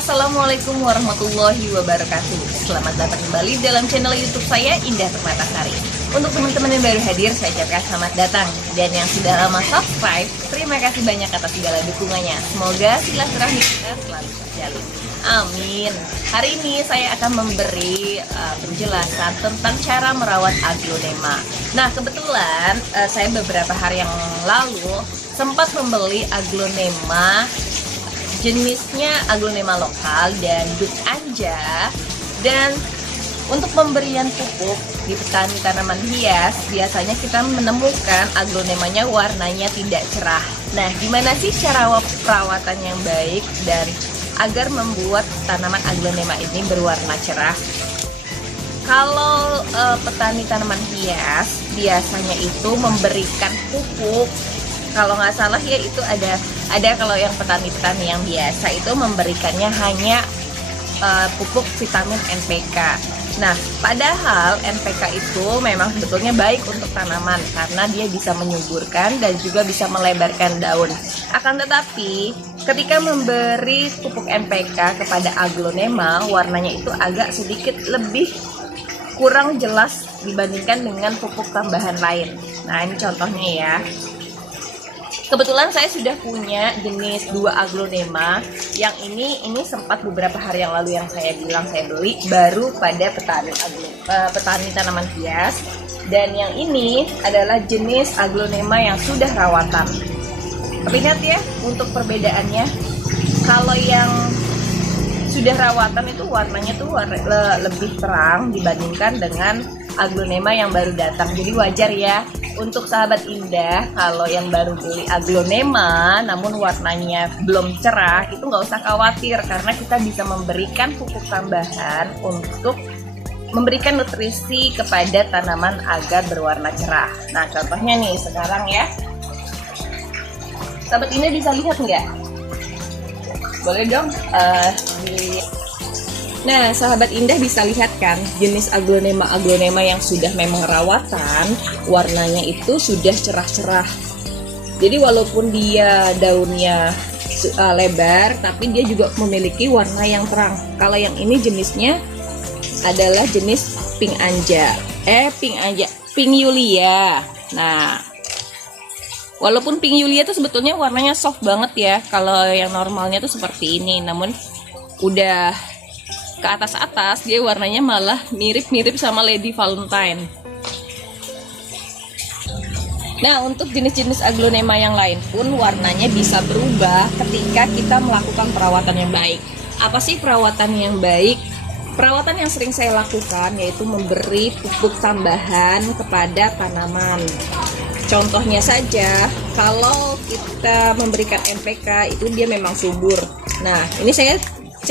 Assalamualaikum warahmatullahi wabarakatuh. Selamat datang kembali dalam channel YouTube saya, Indah Permatasari. Untuk teman-teman yang baru hadir, saya ucapkan selamat datang. Dan yang sudah lama subscribe, terima kasih banyak atas segala dukungannya. Semoga silaturahmi kita selalu terjalin. Amin. Hari ini saya akan memberi penjelasan tentang cara merawat aglonema. Nah, kebetulan saya beberapa hari yang lalu sempat membeli aglonema. Jenisnya aglonema lokal dan duk anja. Dan untuk pemberian pupuk di petani tanaman hias, biasanya kita menemukan aglonemanya warnanya tidak cerah. Nah, gimana sih cara perawatan yang baik dan agar membuat tanaman aglonema ini berwarna cerah? Kalau petani tanaman hias biasanya itu memberikan pupuk, kalau nggak salah ya itu ada kalau yang petani-petani yang biasa itu memberikannya hanya pupuk vitamin NPK. Nah, padahal NPK itu memang sebetulnya baik untuk tanaman karena dia bisa menyuburkan dan juga bisa melebarkan daun. Akan tetapi ketika memberi pupuk NPK kepada aglonema, warnanya itu agak sedikit lebih kurang jelas dibandingkan dengan pupuk tambahan lain. Nah, ini contohnya ya. Kebetulan saya sudah punya jenis 2 aglonema. Yang ini sempat beberapa hari yang lalu yang saya bilang saya beli baru pada petani tanaman hias. Dan yang ini adalah jenis aglonema yang sudah rawatan. Lihat ya untuk perbedaannya. Kalau yang sudah rawatan itu warnanya tuh lebih terang dibandingkan dengan aglonema yang baru datang. Jadi wajar ya untuk sahabat Indah, kalau yang baru beli aglonema namun warnanya belum cerah, itu nggak usah khawatir karena kita bisa memberikan pupuk tambahan untuk memberikan nutrisi kepada tanaman agar berwarna cerah. Nah, contohnya nih sekarang ya, sahabat Indah bisa lihat nggak? Boleh dong Nah, sahabat Indah bisa lihat kan jenis aglonema yang sudah memang rawatan, warnanya itu sudah cerah-cerah. Jadi walaupun dia daunnya lebar, tapi dia juga memiliki warna yang terang. Kalau yang ini jenisnya adalah jenis pink yulia. Nah, walaupun pink yulia itu sebetulnya warnanya soft banget ya. Kalau yang normalnya tuh seperti ini, namun udah ke atas dia warnanya malah mirip-mirip sama Lady Valentine. Nah, untuk jenis-jenis aglonema yang lain pun warnanya bisa berubah ketika kita melakukan perawatan yang baik. Apa sih perawatan yang baik? Perawatan yang sering saya lakukan yaitu memberi pupuk tambahan kepada tanaman. Contohnya saja, kalau kita memberikan NPK itu dia memang subur. Nah, ini saya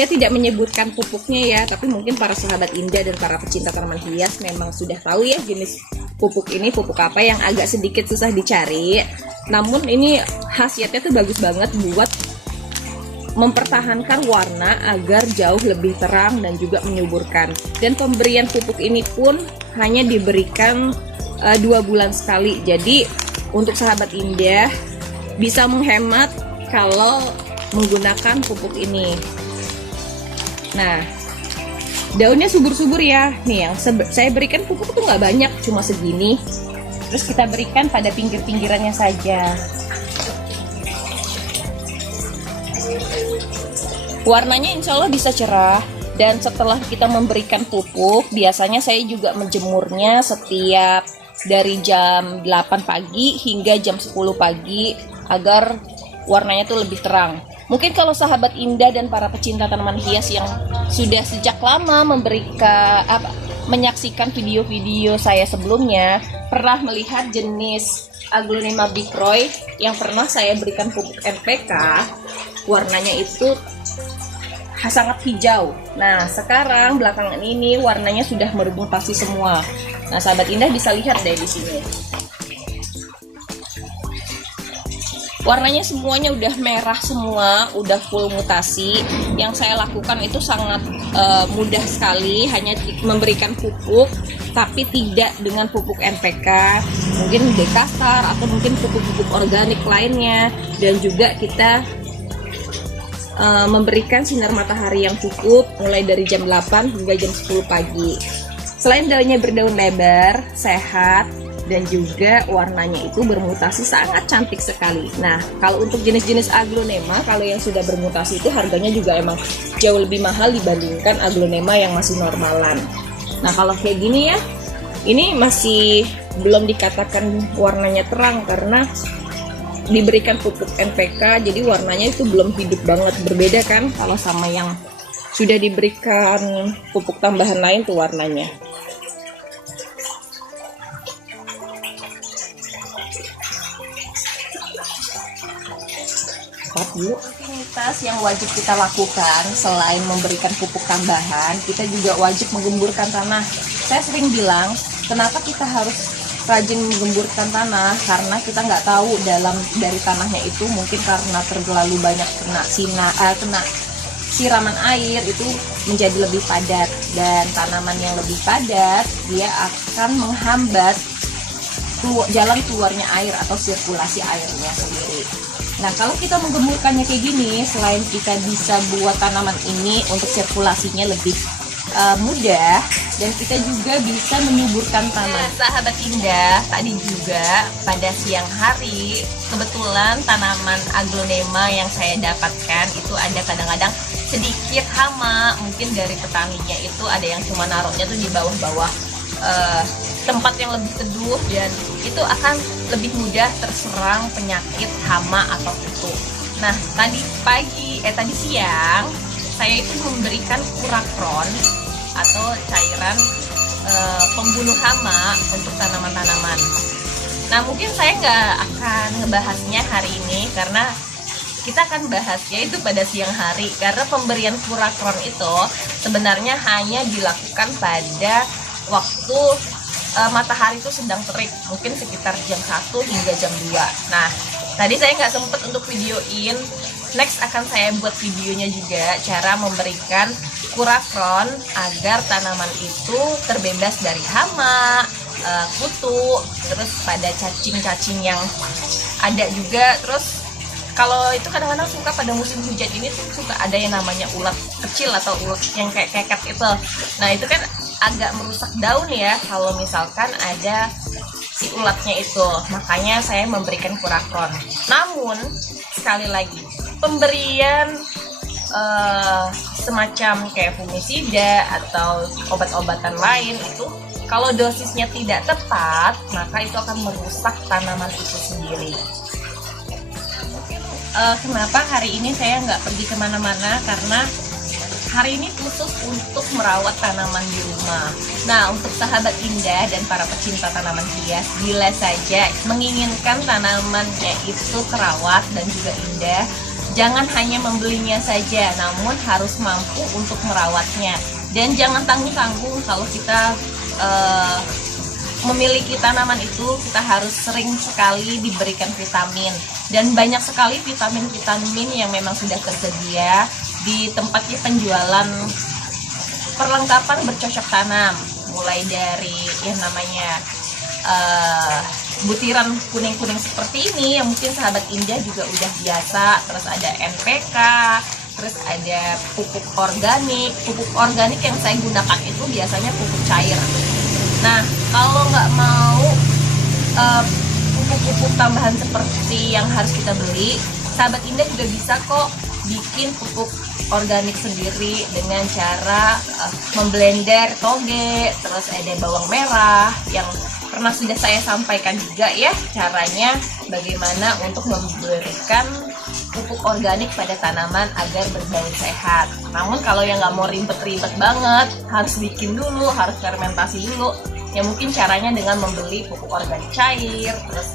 tidak menyebutkan pupuknya ya, tapi mungkin para sahabat Indah dan para pecinta tanaman hias memang sudah tahu ya jenis pupuk ini pupuk apa yang agak sedikit susah dicari. Namun ini khasiatnya tuh bagus banget buat mempertahankan warna agar jauh lebih terang dan juga menyuburkan. Dan pemberian pupuk ini pun hanya diberikan 2 bulan sekali. Jadi untuk sahabat indah bisa menghemat kalau menggunakan pupuk ini. Nah, daunnya subur-subur ya. Nih yang saya berikan pupuk tuh nggak banyak, cuma segini. Terus kita berikan pada pinggir-pinggirannya saja. Warnanya insya Allah bisa cerah. Dan setelah kita memberikan pupuk, biasanya saya juga menjemurnya setiap dari jam 8 pagi hingga jam 10 pagi agar warnanya tuh lebih terang. Mungkin kalau sahabat indah dan para pecinta tanaman hias yang sudah sejak lama menyaksikan video-video saya sebelumnya, pernah melihat jenis Aglonema Bicroy yang pernah saya berikan pupuk NPK, warnanya itu sangat hijau. Nah, sekarang belakangan ini warnanya sudah bermutasi semua. Nah, sahabat indah bisa lihat deh di sini. Warnanya semuanya udah merah semua, udah full mutasi. Yang saya lakukan itu sangat mudah sekali, hanya memberikan pupuk, tapi tidak dengan pupuk NPK, mungkin Dekastar atau mungkin pupuk-pupuk organik lainnya. Dan juga kita memberikan sinar matahari yang cukup mulai dari jam 8 hingga jam 10 pagi. Selain daunnya berdaun lebar, sehat, dan juga warnanya itu bermutasi sangat cantik sekali. Nah, kalau untuk jenis-jenis Aglonema, kalau yang sudah bermutasi itu harganya juga emang jauh lebih mahal dibandingkan Aglonema yang masih normalan. Nah, kalau kayak gini ya, ini masih belum dikatakan warnanya terang karena diberikan pupuk NPK, jadi warnanya itu belum hidup banget. Berbeda kan kalau sama yang sudah diberikan pupuk tambahan lain tuh warnanya. Rutinitas yang wajib kita lakukan selain memberikan pupuk tambahan, kita juga wajib menggemburkan tanah. Saya sering bilang, kenapa kita harus rajin menggemburkan tanah, karena kita nggak tahu dalam dari tanahnya itu mungkin karena terlalu banyak kena siraman air itu menjadi lebih padat, dan tanaman yang lebih padat dia akan menghambat jalan keluarnya air atau sirkulasi airnya sendiri. Nah, kalau kita menggemburkannya kayak gini, selain kita bisa buat tanaman ini untuk sirkulasinya lebih mudah, dan kita juga bisa menyuburkan tanah. Sahabat indah, tadi juga pada siang hari kebetulan tanaman Aglonema yang saya dapatkan itu ada kadang-kadang sedikit hama. Mungkin dari petaninya itu ada yang cuma naruhnya tuh di bawah-bawah tempat yang lebih teduh, dan itu akan lebih mudah terserang penyakit hama atau kutu. Nah, tadi siang saya itu memberikan Kurapron atau cairan pembunuh hama untuk tanaman-tanaman. Nah, mungkin saya nggak akan ngebahasnya hari ini karena kita akan bahasnya itu pada siang hari, karena pemberian Kurapron itu sebenarnya hanya dilakukan pada waktu matahari itu sedang terik, mungkin sekitar jam 1 hingga jam 2. Nah, tadi saya nggak sempet untuk videoin. Next akan saya buat videonya juga cara memberikan Kurapron agar tanaman itu terbebas dari hama, kutu, terus pada cacing-cacing yang ada juga. Terus kalau itu kadang-kadang suka pada musim hujan ini tuh suka ada yang namanya ulat kecil atau ulat yang kayak keket itu. Nah, itu kan agak merusak daun ya kalau misalkan ada si ulatnya itu. Makanya saya memberikan Kurapron. Namun sekali lagi, pemberian semacam kayak fungisida atau obat-obatan lain itu kalau dosisnya tidak tepat, maka itu akan merusak tanaman itu sendiri. Kenapa hari ini saya nggak pergi kemana-mana, karena hari ini khusus untuk merawat tanaman di rumah. Nah, untuk sahabat indah dan para pecinta tanaman hias, bila saja menginginkan tanamannya itu terawat dan juga indah, jangan hanya membelinya saja, namun harus mampu untuk merawatnya. Dan jangan tanggung-tanggung kalau kita memiliki tanaman itu kita harus sering sekali diberikan vitamin, dan banyak sekali vitamin-vitamin yang memang sudah tersedia di tempat penjualan perlengkapan bercocok tanam, mulai dari yang namanya butiran kuning-kuning seperti ini yang mungkin sahabat Indah juga udah biasa, terus ada NPK, terus ada pupuk organik. Pupuk organik yang saya gunakan itu biasanya pupuk cair. Nah, kalau nggak mau pupuk-pupuk tambahan seperti yang harus kita beli, sahabat Indah juga bisa kok bikin pupuk organik sendiri dengan cara memblender toge, terus ada bawang merah yang pernah sudah saya sampaikan juga ya caranya bagaimana untuk memberikan pupuk organik pada tanaman agar berdaun sehat. Namun kalau yang nggak mau ribet-ribet banget, harus bikin dulu, harus fermentasi dulu, ya mungkin caranya dengan membeli pupuk organik cair, terus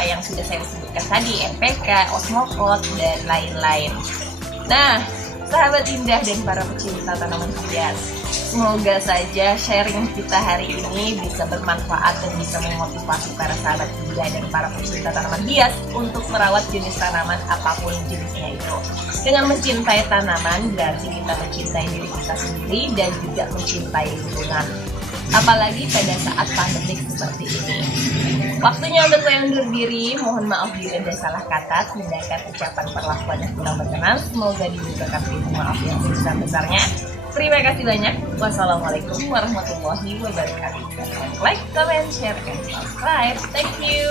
yang sudah saya sebutkan tadi, NPK, Osmocote, dan lain-lain. Nah, sahabat Indah dan para pecinta tanaman hias, semoga saja sharing kita hari ini bisa bermanfaat dan bisa memotivasi para sahabat Indah dan para pecinta tanaman hias untuk merawat jenis tanaman apapun jenisnya itu. Dengan mencintai tanaman berarti kita mencintai diri kita sendiri dan juga mencintai lingkungan. Apalagi pada saat pandemik seperti ini. Waktunya untuk saya undur diri. Mohon maaf bila ada salah kata, tindakan, ucapan, perlakuan yang kurang berkenan. Semoga dibukakan pintu maaf yang sebesar-besarnya. Terima kasih banyak. Wassalamualaikum warahmatullahi wabarakatuh. Like, comment, share, and subscribe. Thank you.